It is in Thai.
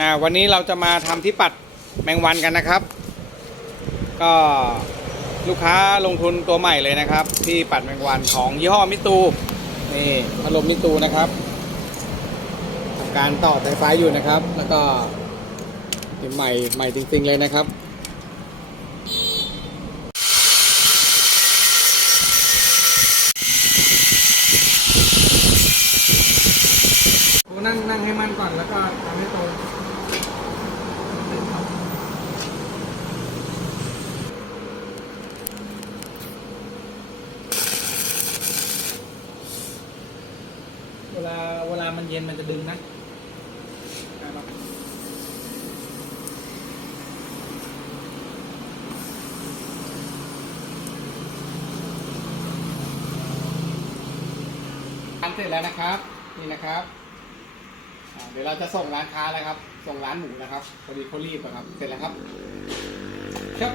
อ่าวันนี้เราจะมาทำที่ปัดแมงวันกันนะครับ ก็ลูกค้าลงทุนตัวใหม่เลยนะครับ ที่ปัดแมงวันของยี่ห้อมิตูนี่พัดลมมิตูนะครับทำการต่อสายไฟอยู่นะครับ แล้วก็ใหม่ใหม่จริงๆเลยนะครับ นั่งนั่งให้มั่นก่อนแล้วก็ทำให้ตรงเวลาเวลามันเย็นมันจะดึงนะทำเสร็จแล้วนะครับ นี่นะครับ เดี๋ยวเราจะส่งร้านค้าแล้วครับ ส่งร้านหมูนะครับพอดีเขารีบนะครับ เสร็จแล้วครับ ครับ